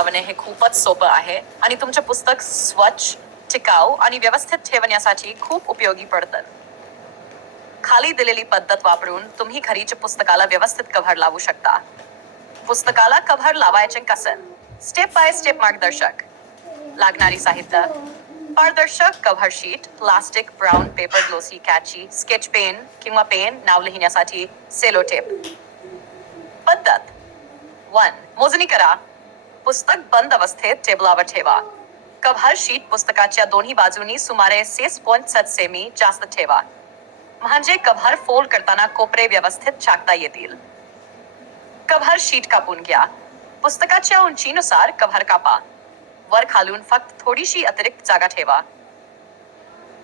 लावणे हे खूपच सोपं आहे. आणि तुमचे पुस्तक स्वच्छ टिकाऊ आणि व्यवस्थित ठेवण्यासाठी खूप उपयोगी पडतात. खाली दिलेली पद्धत वापरून तुम्ही घरीच्या पुस्तकाला व्यवस्थित कव्हर लावू शकता. पुस्तकाला कव्हर लावायचे कसं? स्टेप बाय स्टेप मार्गदर्शक. लागणारी साहित्य पारदर्शक cover sheet plastic brown paper glossy catchy sketch pen किंवा पेन नाव लिहिण्यासाठी सेलो टेप पद्धत. वन मोजणी करा. पुस्तक बंद अवस्थेत टेबलावर ठेवा. कव्हर शीट पुस्तकाच्या दोन्ही बाजूनी सुमारे सेस पॉईंट सात सेमी जास्त ठेवा. म्हणजे कव्हर फोल्ड करताना कोपरे व्यवस्थित छाकता येतील. कव्हर शीट कापून घ्या. पुस्तकाच्या उंचीनुसार कव्हर कापा. वर खालून फक्त थोडीशी अतिरिक्त जागा ठेवा.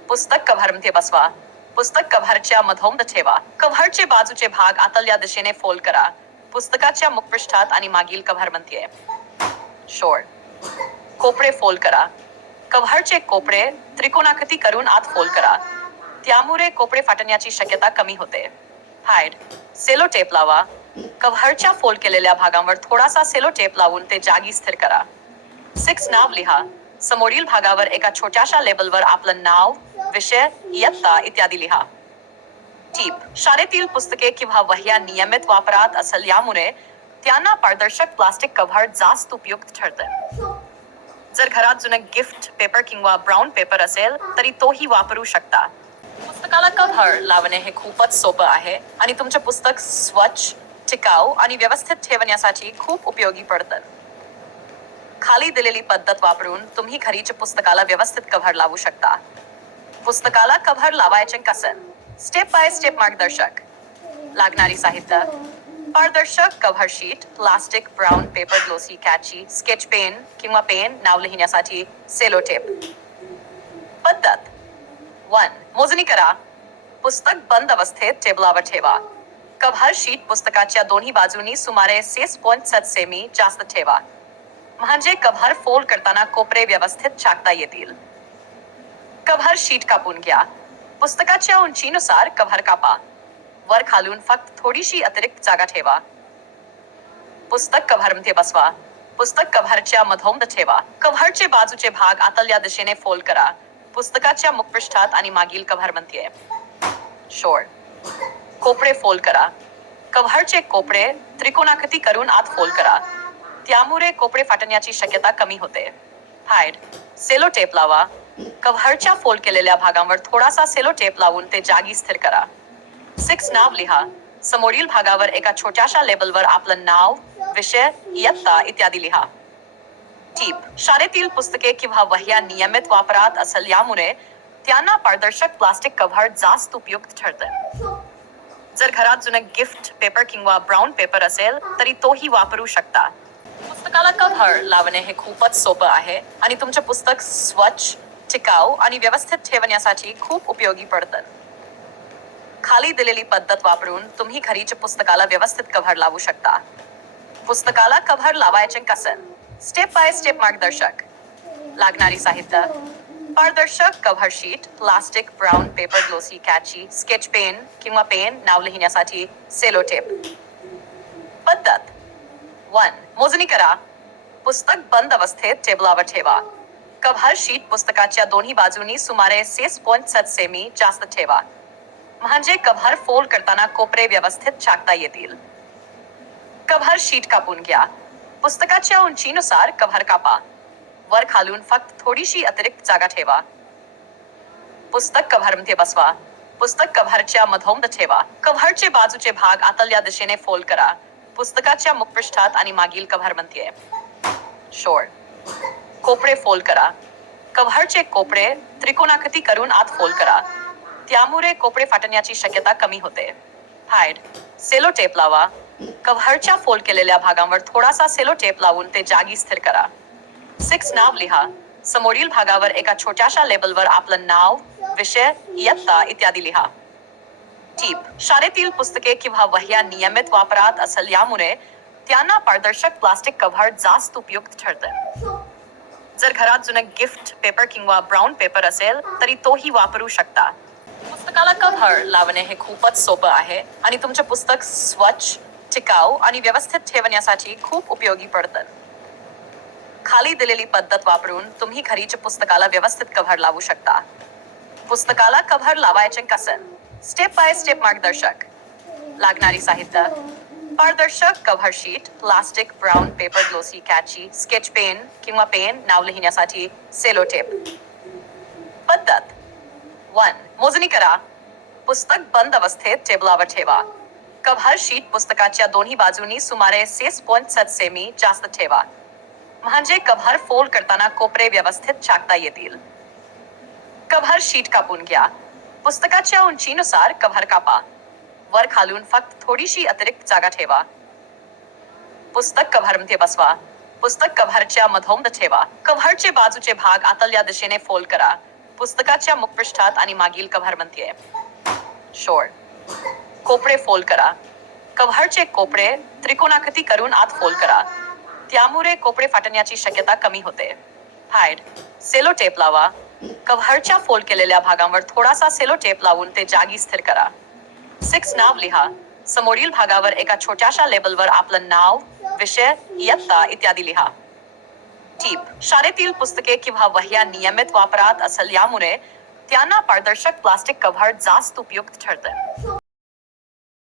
पुस्तक कव्हरमध्ये बसवा. पुस्तक कव्हरच्या मधोमध ठेवा. कव्हरचे बाजूचे भाग आतल्या दिशेने फोल्ड करा. पुस्तकाच्या मुखपृष्ठात आणि मागील कव्हरमध्ये. शोर। कोपरे फोल्ड करा। कव्हरचे कोपडे त्रिकोणाकृती करून आत फोल्ड करा। त्यामुळे कोपरे फाटण्याची शक्यता कमी होते। हायड सेलो टेप लावा। कव्हरच्या फोल्ड केलेल्या भागांवर थोडासा सेलो टेप लावून ते जागी स्थिर करा। सिक्स नाव लिहा। समोरील भागावर एका छोट्याशा लेबलवर आपलं नाव विषय इयत्ता इत्यादी लिहा। टीप शाळेतील पुस्तके किंवा वह्या नियमित वापरात असल यामुळे त्यांना पारदर्शक प्लास्टिक कव्हर जास्त उपयुक्त ठरते. जर घरात जुनं गिफ्ट पेपर किंवा ब्राऊन पेपर असेल तरी तोही वापरू शकता. पुस्तकाला कव्हर लावणे हे खूपच सोपं आहे आणि तुमचे पुस्तक स्वच्छ टिकाऊ आणि व्यवस्थित ठेवण्यासाठी खूप उपयोगी पडतं. खाली दिलेली पद्धत वापरून तुम्ही घरीच्या पुस्तकाला व्यवस्थित कव्हर लावू शकता. पुस्तकाला कव्हर लावायचे कसं? स्टेप बाय स्टेप मार्गदर्शक. लागणारी साहित्य पारदर्शक cover sheet plastic brown paper glossy catchy sketch pen किंवा पेन नाव लिहिण्यासाठी सेलो टेप पद्धत. वन मोजणी करा. पुस्तक बंद अवस्थेत टेबलावर ठेवा. कव्हर शीट पुस्तकाच्या दोन्ही बाजूनी सुमारे सेस पॉईंट सात सेमी जास्त ठेवा. म्हणजे कव्हर फोल्ड करताना कोपरे व्यवस्थित छाकता येतील. कव्हर शीट कापून घ्या. पुस्तकाच्या उंचीनुसार कव्हर कापा. वर खालून फक्त थोडीशी अतिरिक्त जागा ठेवा. पुस्तक कव्हरमध्ये बसवा. पुस्तक कव्हरच्या मधोमध ठेवा. कव्हरचे बाजूचे भाग आतल्या दिशेने फोल्ड करा. पुस्तकाच्या मुखपृष्ठात आणि मागील कव्हरमध्ये. शोर कोपडे फोल्ड करा. कव्हरचे कोपडे त्रिकोणाकृती करून आत फोल्ड करा. त्यामुळे कोपडे फाटण्याची शक्यता कमी होते. हायड सेलो टेप लावा. कव्हरच्या फोल्ड केलेल्या भागांवर थोडासा सेलो टेप लावून ते जागी स्थिर करा. सिक्स नाव लिहा. समोरील भागावर एका छोट्याशा लेबलवर आपलं नाव विषय इयत्ता इत्यादी लिहा. टीप. शाळेतील पुस्तके किंवा वह्या नियमित वापरात असेल यामुळे त्यांना पारदर्शक प्लास्टिक कव्हर जास्त उपयुक्त ठरते. जर घरात जुने गिफ्ट पेपर किंवा ब्राऊन पेपर असेल तरी तोही वापरू शकता. पुस्तकाला कव्हर लावणे हे खूपच सोपं आहे आणि तुमचे पुस्तक स्वच्छ टिकाऊ आणि व्यवस्थित ठेवण्यासाठी खूप उपयोगी पडतं. खाली दिलेली पद्धत वापरून तुम्ही घरीच्या पुस्तकाला व्यवस्थित कव्हर लावू शकता. पुस्तकाला कव्हर लावायचे कसं? स्टेप बाय स्टेप मार्गदर्शक. लागणारी साहित्य पारदर्शक cover sheet plastic brown paper glossy catchy sketch pen किंवा पेन नाव लिहिण्यासाठी सेलो टेप पद्धत. वन मोजणी करा. पुस्तक बंद अवस्थेत टेबलावर ठेवा. कव्हर शीट पुस्तकाच्या दोन्ही बाजूनी सुमारे सेस पॉईंट सत सेमी जास्त ठेवा. म्हणजे कव्हर फोल्ड करताना कोपरे व्यवस्थित छाकता येतील. कव्हर शीट कापून घ्या. पुस्तकाच्या उंचीनुसार कव्हर कापा. वर खालून फक्त थोडीशी अतिरिक्त जागा ठेवा. पुस्तक कव्हरमध्ये बसवा. पुस्तक कव्हरच्या मधोमध ठेवा. कव्हरचे बाजूचे भाग आतल्या दिशेने फोल्ड करा. पुस्तकाच्या मुखपृष्ठात आणि मागील कव्हरमध्ये शोर कोपरे फोल्ड करा. कव्हरचे कोपरे त्रिकोणाकृती करून आत फोल्ड करा. त्यामुळे कोपडे फाटण्याची शक्यता कमी होते. हाईड सेलो टेप लावा. कव्हरच्या फोल्ड केलेल्या भागांवर थोडासा सेलो टेप लावून ते जागी स्थिर करा. सिक्स नाव लिहा. समोरील भागावर एका छोट्याशा लेबलवर आपलं नाव विषय इयत्ता इत्यादी लिहा. टीप शाळेतील पुस्तके किंवा वह्या नियमित वापरात असेल यामुळे त्यांना पारदर्शक प्लास्टिक कव्हर जास्त उपयुक्त ठरते. जर घरात जुनं गिफ्ट पेपर किंवा ब्राऊन पेपर असेल तरी तोही वापरू शकता. पुस्तकाला कव्हर लावणे हे खूपच सोपं आहे? आणि तुमचे पुस्तक स्वच्छ टिकाऊ आणि व्यवस्थित ठेवण्यासाठी खूप उपयोगी पडतं खाली दिलेली पद्धत वापरून तुम्ही घरीच्या पुस्तकाला व्यवस्थित कव्हर लावू शकता. पुस्तकाला कव्हर लावायचे कसं? स्टेप बाय स्टेप मार्गदर्शक. लागणारी साहित्य. पारदर्शक cover sheet plastic brown paper glossy catchy sketch pen किंवा पेन नाव लिहिण्यासाठी सेलो टेप पद्धत. वन. मोजणी करा. पुस्तक बंद अवस्थेत टेबलावर ठेवा. कव्हर शीट पुस्तकाच्या दोन्ही बाजूनी सुमारे सेस पॉईंट सात सेमी जास्त ठेवा. म्हणजे कव्हर फोल्ड करताना कोपरे व्यवस्थित छाकता येतील. कव्हर शीट कापून घ्या. पुस्तकाच्या उंचीनुसार कव्हर कापा. वर खालून फक्त थोडीशी अतिरिक्त जागा ठेवा. पुस्तक कव्हरमध्ये बसवा. पुस्तक कव्हरच्या मधोमध ठेवा. कव्हरचे बाजूचे भाग आतल्या दिशेने फोल्ड करा. पुस्तकाच्या मुखपृष्ठात आणि मागील कव्हर म्हणतेय. शोर कोपरे फोल्ड करा. कव्हरचे कोपरे त्रिकोणाकृती करून आत फोल्ड करा. त्यामुळे कोपरे फाटण्याची शक्यता कमी होते. हायड सेलो टेप लावा. कव्हरच्या फोल्ड केलेल्या भागांवर थोडासा सेलो टेप लावून ते जागी स्थिर करा. सिक्स नाव लिहा. समोरील भागावर एका छोट्याशा लेबलवर आपलं नाव विषय इयत्ता इत्यादी लिहा. टीप. शाळेतील पुस्तके किंवा वह्या नियमित वापरात असल्यामुळे त्यांना पारदर्शक प्लास्टिक कव्हर जास्त उपयुक्त ठरते